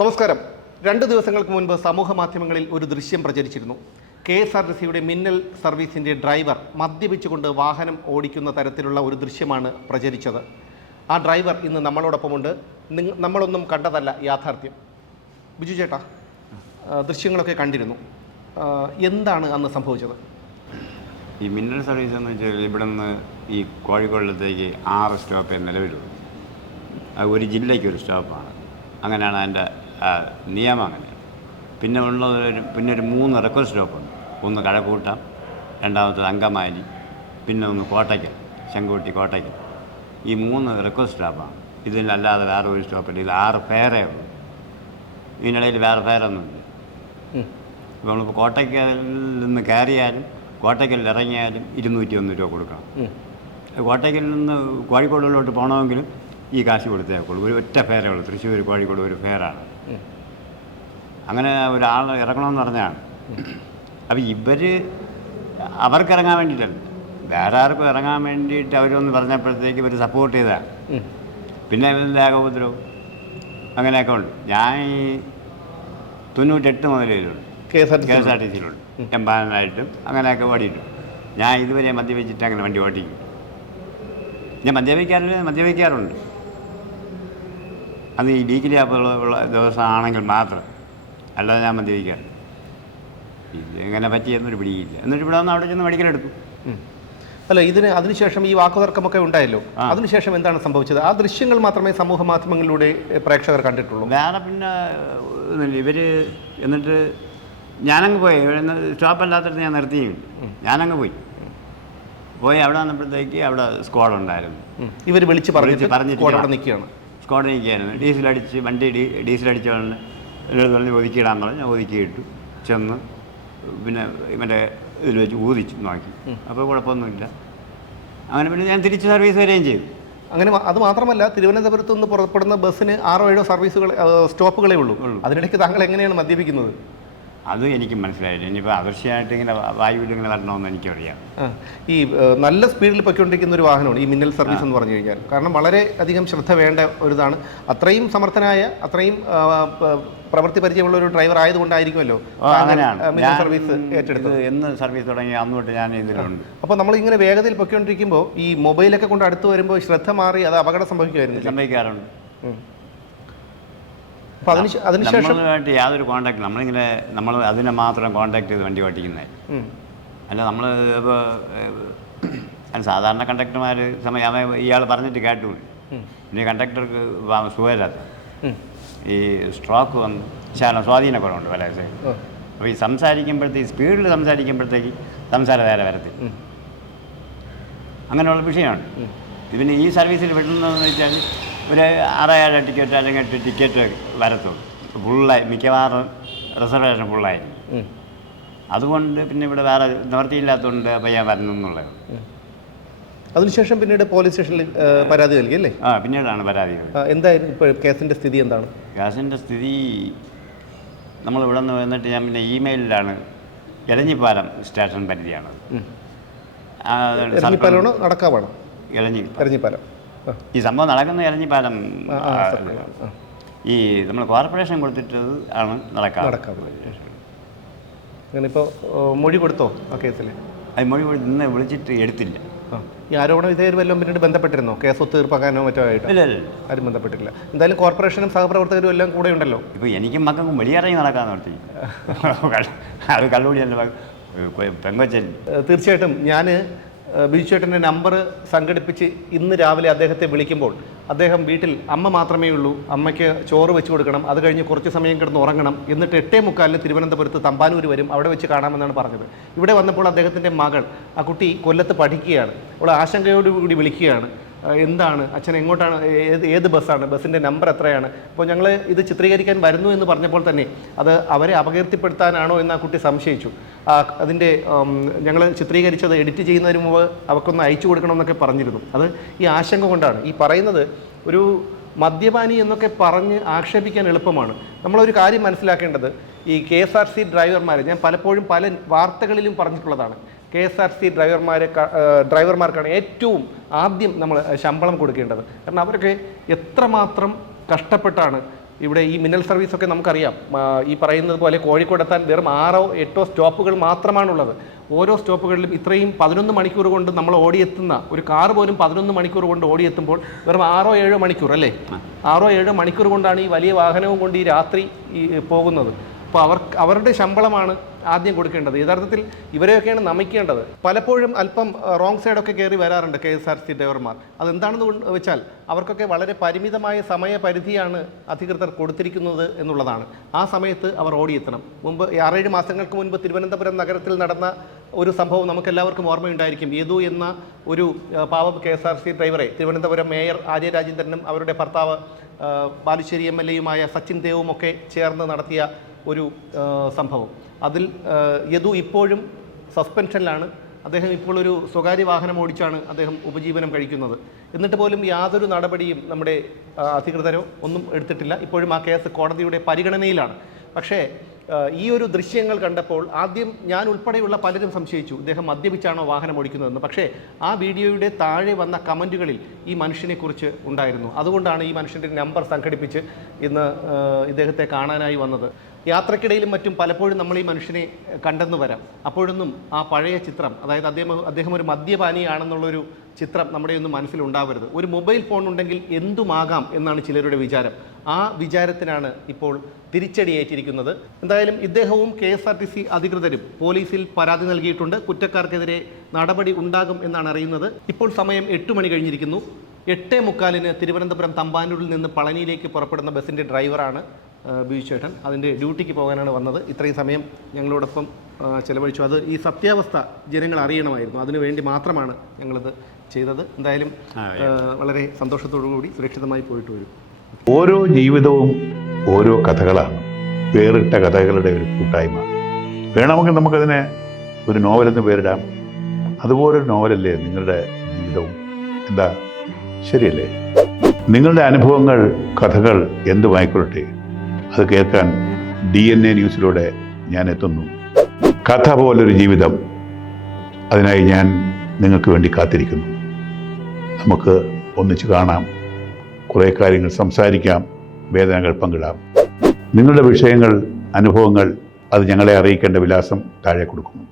നമസ്കാരം. 2 ദിവസങ്ങൾക്ക് മുൻപ് സമൂഹ മാധ്യമങ്ങളിൽ ഒരു ദൃശ്യം പ്രചരിച്ചിരുന്നു. KSRTCയുടെ മിന്നൽ സർവീസിൻ്റെ ഡ്രൈവർ മദ്യപിച്ചുകൊണ്ട് വാഹനം ഓടിക്കുന്ന തരത്തിലുള്ള ഒരു ദൃശ്യമാണ് പ്രചരിച്ചത്. ആ ഡ്രൈവർ ഇന്ന് നമ്മളോടൊപ്പമുണ്ട്. നമ്മളൊന്നും കണ്ടതല്ല യാഥാർത്ഥ്യം. ബിജു ചേട്ടാ, ദൃശ്യങ്ങളൊക്കെ കണ്ടിരുന്നു. എന്താണ് അന്ന് സംഭവിച്ചത്? ഈ മിന്നൽ സർവീസ് എന്ന് വെച്ചാൽ ഇവിടെ നിന്ന് ഈ കോഴിക്കോടിലത്തേക്ക് 6 സ്റ്റോപ്പേ നിലവിലുള്ളൂ. അത് ഒരു ജില്ലയ്ക്ക് ഒരു സ്റ്റോപ്പാണ്. അങ്ങനെയാണ് അതിൻ്റെ നിയമം. അങ്ങനെ പിന്നെ ഒരു 3 റെക്കോർഡ് സ്റ്റോപ്പുണ്ട്. ഒന്ന് കഴക്കൂട്ടം, രണ്ടാമത്തത് അങ്കമാലി, പിന്നെ ഒന്ന് കോട്ടയ്ക്കൽ, ചെങ്കോട്ടി കോട്ടയ്ക്കൽ. ഈ 3 റെക്കോർഡ് സ്റ്റോപ്പാണ്. ഇതിലല്ലാതെ വേറെ ഒരു സ്റ്റോപ്പില്ല. ഇത് 6 ഫെയറേ ഉള്ളൂ. ഇതിനിടയിൽ വേറെ ഫെയറൊന്നുമില്ല. ഇപ്പോൾ നമ്മളിപ്പോൾ കോട്ടയ്ക്കലിൽ നിന്ന് കയറിയാലും കോട്ടയ്ക്കലിൽ ഇറങ്ങിയാലും 201 രൂപ കൊടുക്കണം. കോട്ടയ്ക്കലിൽ നിന്ന് കോഴിക്കോടിലോട്ട് പോകണമെങ്കിലും ഈ കാശ് കൊടുത്തേക്കുള്ളൂ. ഒരു ഒറ്റ ഫെയറേ ഉള്ളൂ. തൃശ്ശൂർ കോഴിക്കോട് ഒരു ഫെയറാണ്. അങ്ങനെ ഒരാൾ ഇറങ്ങണമെന്ന് പറഞ്ഞാണ്. അപ്പോൾ അവർക്ക് ഇറങ്ങാൻ വേണ്ടിയിട്ടല്ല, വേറെ ആർക്കും ഇറങ്ങാൻ വേണ്ടിയിട്ട് അവരൊന്ന് പറഞ്ഞപ്പോഴത്തേക്ക് ഇവർ സപ്പോർട്ട് ചെയ്താണ്. പിന്നെ ലാഘോപദ്രവം അങ്ങനെയൊക്കെ ഉണ്ട്. ഞാൻ ഈ 98 മുതലുണ്ട് KSRTCയിലുണ്ട്. എംപാനലായിട്ടും അങ്ങനെയൊക്കെ ഓടിയിട്ടുണ്ട്. ഞാൻ ഇതുവരെ മദ്യപിച്ചിട്ട് അങ്ങനെ വണ്ടി ഓടിക്കും. ഞാൻ മദ്യപിക്കാറുണ്ട്. അത് ഈ വീക്കിലി ഉള്ള ദിവസമാണെങ്കിൽ മാത്രം, അല്ലാതെ ഞാൻ മദ്യപിക്കാറ്. ഇതെങ്ങനെ പറ്റിയെന്നൊരു പിടിയില്ല. എന്നിട്ട് ഇവിടെ വന്ന് അവിടെ ചെന്ന് മെഡിക്കലെടുത്തു. അല്ല, അതിനുശേഷം ഈ വാക്കുതർക്കമൊക്കെ ഉണ്ടായല്ലോ. അതിനുശേഷം എന്താണ് സംഭവിച്ചത്? ആ ദൃശ്യങ്ങൾ മാത്രമേ സമൂഹ മാധ്യമങ്ങളിലൂടെ പ്രേക്ഷകർ കണ്ടിട്ടുള്ളൂ. വേറെ പിന്നെ ഇവർ എന്നിട്ട് ഞാനങ്ങ് പോയി. സ്റ്റോപ്പല്ലാത്തിടത്ത് ഞാൻ നിർത്തിയില്ല. ഞാനങ്ങ് പോയി അവിടെ വന്നപ്പോഴത്തേക്ക് അവിടെ സ്ക്വാഡ് ഉണ്ടായിരുന്നു. ഇവർ വിളിച്ച് പറഞ്ഞിട്ട് നിൽക്കുകയാണ്. സ്ക്വാഡ് നിൽക്കുകയായിരുന്നു. വണ്ടി ഡീസലടിച്ച് പറഞ്ഞ് ഒതുക്കിയിടാൻ പറഞ്ഞ് ഞാൻ ഒതുക്കിയിട്ടു. ചെന്ന് പിന്നെ മറ്റേ ഇതിൽ വെച്ച് ഊതിച്ച് നോക്കി. അപ്പോൾ കുഴപ്പമൊന്നുമില്ല. അങ്ങനെ പിന്നെ ഞാൻ തിരിച്ച് സർവീസ് വരികയും ചെയ്തു. അങ്ങനെ അത് മാത്രമല്ല, തിരുവനന്തപുരത്ത് നിന്ന് പുറപ്പെടുന്ന ബസ്സിന് 6-7 സ്റ്റോപ്പുകളേ ഉള്ളൂ. അതിനിടയ്ക്ക് താങ്കൾ എങ്ങനെയാണ് മദ്യപിക്കുന്നത്? അത് എനിക്ക് മനസ്സിലായില്ല. ഇനിയിപ്പോൾ അദൃശ്യമായിട്ട് ഇങ്ങനെ വായുവിൽ ഇങ്ങനെ വരണമെന്ന് എനിക്കറിയാം. ഈ നല്ല സ്പീഡിൽ പൊയ്ക്കൊണ്ടിരിക്കുന്ന ഒരു വാഹനമാണ് ഈ മിന്നൽ സർവീസ് എന്ന് പറഞ്ഞു കഴിഞ്ഞാൽ. കാരണം വളരെ അധികം ശ്രദ്ധ വേണ്ട ഒരിതാണ്. അത്രയും സമർത്ഥനായ, അത്രയും പ്രവൃത്തി പരിചയമുള്ള ഒരു ഡ്രൈവർ ആയതുകൊണ്ടായിരിക്കുമല്ലോ മിന്നൽ സർവീസ് ഏറ്റെടുത്തത്. എന്ന് സർവീസ് തുടങ്ങി അന്നോട്ട് ഞാൻ ഇതിലുണ്ട്. അപ്പോൾ നമ്മളിങ്ങനെ വേഗതയിൽ പൊയ്ക്കൊണ്ടിരിക്കുമ്പോൾ ഈ മൊബൈലൊക്കെ കൊണ്ട് അടുത്ത് വരുമ്പോൾ ശ്രദ്ധ മാറി അത് അപകടം സംഭവിക്കാറുണ്ട്. അപ്പോൾ അതിനുശേഷം യാതൊരു കോൺടാക്ട് നമ്മൾ അതിനെ മാത്രം കോൺടാക്ട് ചെയ്ത് വണ്ടി ഓടിക്കുന്നത് അല്ല. നമ്മൾ ഇപ്പോൾ സാധാരണ കണ്ടക്ടർമാർ ഇയാൾ പറഞ്ഞിട്ട് കേട്ടു. ഇനി കണ്ടക്ടർക്ക് സുഖമില്ലാത്ത ഈ സ്ട്രോക്ക് വന്ന് സ്വാധീനക്കുറവുണ്ട് പല സൈഡ്. അപ്പോൾ ഈ സംസാരിക്കുമ്പോഴത്തേക്ക് സ്പീഡിൽ സംസാരിക്കുമ്പോഴത്തേക്ക് സംസാരം നേരെ വരത്തില്ല. അങ്ങനെയുള്ള വിഷയമാണ്. പിന്നെ ഈ സർവീസിൽ വിടുന്നതെന്ന് വെച്ചാൽ ഒരു 6-7 ടിക്കറ്റ് അല്ലെങ്കിൽ 8 ടിക്കറ്റ് വരത്തുള്ളൂ. ഫുള്ളായി മിക്കവാറും റിസർവേഷൻ ഫുള്ളായിരിക്കും. അതുകൊണ്ട് പിന്നെ ഇവിടെ വേറെ നിവർത്തിയില്ലാത്തതുകൊണ്ട് പയ്യാൻ വരുന്നു എന്നുള്ളത്. അതിനുശേഷം പിന്നീട് പോലീസ് സ്റ്റേഷനിൽ പരാതി നൽകി അല്ലേ? പിന്നീടാണ് പരാതി. എന്തായിരുന്നു ഇപ്പോൾ കേസിൻ്റെ സ്ഥിതി? എന്താണ് കേസിൻ്റെ സ്ഥിതി? നമ്മൾ ഇവിടെ നിന്ന് വന്നിട്ട് ഞാൻ പിന്നെ ഇമെയിലിലാണ് എരഞ്ഞിപ്പാലം സ്റ്റേഷൻ പരിധിയാണ്. നടക്കാവാണ് എരഞ്ഞിപ്പാലം. ഈ സംഭവം നടക്കുന്ന എരഞ്ഞിപ്പാലം ഈ നമ്മൾ കോർപ്പറേഷൻ കൊടുത്തിട്ട് ആണ് നടക്കാറ്. അങ്ങനെ ഇപ്പോൾ മൊഴി കൊടുത്തോ ആ കേസിൽ? അത് മൊഴി ഇന്ന് വിളിച്ചിട്ട് എടുത്തില്ല. ഈ ആരോപണം ഇതേ വല്ലതും പിന്നീട് ബന്ധപ്പെട്ടിരുന്നോ? കേസ് ഒത്തുതീർപ്പാക്കാനോ മറ്റോ ആയിട്ട്? ഇല്ല, ആരും ബന്ധപ്പെട്ടില്ല. എന്തായാലും കോർപ്പറേഷനും സഹപ്രവർത്തകരും എല്ലാം കൂടെ ഉണ്ടല്ലോ. ഇപ്പോൾ എനിക്കും മക്കൾക്കും വെളിയിറങ്ങി നടക്കാൻ നിർത്തി. അത് കള്ളുകൂടിയല്ല പെങ്കൊച്ചൻ. തീർച്ചയായിട്ടും ഞാൻ ബിജു ചേട്ടൻ്റെ നമ്പർ സംഘടിപ്പിച്ച് ഇന്ന് രാവിലെ അദ്ദേഹത്തെ വിളിക്കുമ്പോൾ അദ്ദേഹം വീട്ടിൽ അമ്മ മാത്രമേ ഉള്ളൂ, അമ്മയ്ക്ക് ചോറ് വെച്ച് കൊടുക്കണം, അത് കഴിഞ്ഞ് കുറച്ച് സമയം കിടന്ന് ഉറങ്ങണം, എന്നിട്ട് 8:45 തിരുവനന്തപുരത്ത് തമ്പാനൂർ വരും, അവിടെ വെച്ച് കാണാമെന്നാണ് പറഞ്ഞത്. ഇവിടെ വന്നപ്പോൾ അദ്ദേഹത്തിൻ്റെ മകൾ, ആ കുട്ടി കൊല്ലത്ത് പഠിക്കുകയാണ്. അവൾ ആശങ്കയോടുകൂടി വിളിക്കുകയാണ്, എന്താണ് അച്ഛൻ, എങ്ങോട്ടാണ്, ഏത് ബസ്സാണ്, ബസ്സിൻ്റെ നമ്പർ എത്രയാണ്? അപ്പോൾ ഞങ്ങൾ ഇത് ചിത്രീകരിക്കാൻ വരുന്നു എന്ന് പറഞ്ഞപ്പോൾ തന്നെ അത് അവരെ അപകീർത്തിപ്പെടുത്താനാണോ എന്ന് ആ കുട്ടി സംശയിച്ചു. അതിൻ്റെ ഞങ്ങൾ ചിത്രീകരിച്ചത് എഡിറ്റ് ചെയ്യുന്നതിന് മുമ്പ് അവർക്കൊന്ന് അയച്ചു കൊടുക്കണമെന്നൊക്കെ പറഞ്ഞിരുന്നു. അത് ഈ ആശങ്ക കൊണ്ടാണ്. ഈ പറയുന്നത് ഒരു മദ്യപാനി എന്നൊക്കെ പറഞ്ഞ് ആക്ഷേപിക്കാൻ എളുപ്പമാണ്. നമ്മളൊരു കാര്യം മനസ്സിലാക്കേണ്ടത്, ഈ KSRTC ഡ്രൈവർമാർ, ഞാൻ പലപ്പോഴും പല വാർത്തകളിലും പറഞ്ഞിട്ടുള്ളതാണ്, KSRTC ഡ്രൈവർമാർക്കാണ് ഏറ്റവും ആദ്യം നമ്മൾ ശമ്പളം കൊടുക്കേണ്ടത്. കാരണം അവരൊക്കെ എത്രമാത്രം കഷ്ടപ്പെട്ടാണ് ഇവിടെ ഈ മിന്നൽ സർവീസൊക്കെ നമുക്കറിയാം, ഈ പറയുന്നത് പോലെ കോഴിക്കോടെത്താൻ വെറും 6 or 8 സ്റ്റോപ്പുകൾ മാത്രമാണുള്ളത്. ഓരോ സ്റ്റോപ്പുകളിലും ഇത്രയും 11 മണിക്കൂർ കൊണ്ട് നമ്മൾ ഓടിയെത്തുന്ന ഒരു കാർ പോലും 11 മണിക്കൂർ കൊണ്ട് ഓടിയെത്തുമ്പോൾ വെറും 6 or 7 മണിക്കൂർ അല്ലേ, 6 or 7 മണിക്കൂർ കൊണ്ടാണ് ഈ വലിയ വാഹനവും കൊണ്ട് ഈ രാത്രി പോകുന്നത്. അപ്പോൾ അവരുടെ ശമ്പളമാണ് ആദ്യം കൊടുക്കേണ്ടത്. യഥാർത്ഥത്തിൽ ഇവരെയൊക്കെയാണ് നമിക്കേണ്ടത്. പലപ്പോഴും അല്പം റോങ് സൈഡൊക്കെ കയറി വരാറുണ്ട് KSRTC ഡ്രൈവർമാർ. അതെന്താണെന്ന് വെച്ചാൽ അവർക്കൊക്കെ വളരെ പരിമിതമായ സമയപരിധിയാണ് അധികൃതർ കൊടുത്തിരിക്കുന്നത് എന്നുള്ളതാണ്. ആ സമയത്ത് അവർ ഓടിയെത്തണം. മുമ്പ് 6-7 മാസങ്ങൾക്ക് മുൻപ് തിരുവനന്തപുരം നഗരത്തിൽ നടന്ന ഒരു സംഭവം നമുക്കെല്ലാവർക്കും ഓർമ്മയുണ്ടായിരിക്കും. യേതു എന്ന ഒരു പാവം KSRTC ഡ്രൈവറെ തിരുവനന്തപുരം മേയർ ആര്യ രാജേന്ദ്രനും അവരുടെ ഭർത്താവ് ബാലുശ്ശേരി MLA-യുമായ സച്ചിൻ ദേവും ഒക്കെ ചേർന്ന് നടത്തിയ ഒരു സംഭവം. അതിൽ യദു ഇപ്പോഴും സസ്പെൻഷനിലാണ്. അദ്ദേഹം ഇപ്പോൾ ഒരു സ്വകാര്യ വാഹനം ഓടിച്ചാണ് അദ്ദേഹം ഉപജീവനം കഴിക്കുന്നത്. എന്നിട്ട് പോലും യാതൊരു നടപടിയും നമ്മുടെ അധികൃതരോ ഒന്നും എടുത്തിട്ടില്ല. ഇപ്പോഴും ആ കേസ് കോടതിയുടെ പരിഗണനയിലാണ്. പക്ഷേ ഈ ഒരു ദൃശ്യങ്ങൾ കണ്ടപ്പോൾ ആദ്യം ഞാൻ ഉൾപ്പെടെയുള്ള പലരും സംശയിച്ചു ഇദ്ദേഹം മദ്യപിച്ചാണോ വാഹനം ഓടിക്കുന്നതെന്ന്. പക്ഷേ ആ വീഡിയോയുടെ താഴെ വന്ന കമൻറ്റുകളിൽ ഈ മനുഷ്യനെക്കുറിച്ച് ഉണ്ടായിരുന്നു. അതുകൊണ്ടാണ് ഈ മനുഷ്യൻ്റെ നമ്പർ സംഘടിപ്പിച്ച് ഇന്ന് ഇദ്ദേഹത്തെ കാണാനായി വന്നത്. യാത്രക്കിടയിലും മറ്റും പലപ്പോഴും നമ്മൾ ഈ മനുഷ്യനെ കണ്ടെന്ന് വരാം. അപ്പോഴൊന്നും ആ പഴയ ചിത്രം, അതായത് അദ്ദേഹം ഒരു മദ്യപാനിയാണെന്നുള്ളൊരു ചിത്രം നമ്മുടെ ഒന്നും മനസ്സിലുണ്ടാവരുത്. ഒരു മൊബൈൽ ഫോൺ ഉണ്ടെങ്കിൽ എന്തുമാകാം എന്നാണ് ചിലരുടെ വിചാരം. ആ വിചാരത്തിനാണ് ഇപ്പോൾ തിരിച്ചടിയേറ്റിരിക്കുന്നത്. എന്തായാലും ഇദ്ദേഹവും KSRTC അധികൃതരും പോലീസിൽ പരാതി നൽകിയിട്ടുണ്ട്. കുറ്റക്കാർക്കെതിരെ നടപടി ഉണ്ടാകും എന്നാണ് അറിയുന്നത്. ഇപ്പോൾ സമയം 8 മണി കഴിഞ്ഞിരിക്കുന്നു. 8:45 തിരുവനന്തപുരം തമ്പാനൂരിൽ നിന്ന് പളനിയിലേക്ക് പുറപ്പെടുന്ന ബസ്സിൻ്റെ ഡ്രൈവറാണ് ബിജു ചേട്ടൻ. അതിൻ്റെ ഡ്യൂട്ടിക്ക് പോകാനാണ് വന്നത്. ഇത്രയും സമയം ഞങ്ങളോടൊപ്പം ചിലവഴിച്ചു. അത് ഈ സത്യാവസ്ഥ ജനങ്ങൾ അറിയണമായിരുന്നു. അതിനു വേണ്ടി മാത്രമാണ് ഞങ്ങളിത് ചെയ്തത്. എന്തായാലും വളരെ സന്തോഷത്തോടു കൂടി സുരക്ഷിതമായി പോയിട്ട് വരും. ഓരോ ജീവിതവും ഓരോ കഥകളാണ്, വേറിട്ട കഥകളുടെ ഒരു കൂട്ടായ്മ. വേണമെങ്കിൽ നമുക്കതിനെ ഒരു നോവലെന്ന് പേരിടാം. അതുപോലൊരു നോവലല്ലേ നിങ്ങളുടെ ജീവിതവും? എന്താ, ശരിയല്ലേ? നിങ്ങളുടെ അനുഭവങ്ങൾ, കഥകൾ എന്തുമായിക്കൊള്ളട്ടെ, അത് കേൾക്കാൻ DNA ന്യൂസിലൂടെ ഞാൻ എത്തുന്നു. കഥ പോലൊരു ജീവിതം, അതിനായി ഞാൻ നിങ്ങൾക്ക് വേണ്ടി കാത്തിരിക്കുന്നു. നമുക്ക് ഒന്നിച്ച് കാണാം, കുറേ കാര്യങ്ങൾ സംസാരിക്കാം, വേദനകൾ പങ്കിടാം. നിങ്ങളുടെ വിഷയങ്ങൾ, അനുഭവങ്ങൾ അത് ഞങ്ങളെ അറിയിക്കേണ്ട വിലാസം താഴെ കൊടുക്കുന്നു.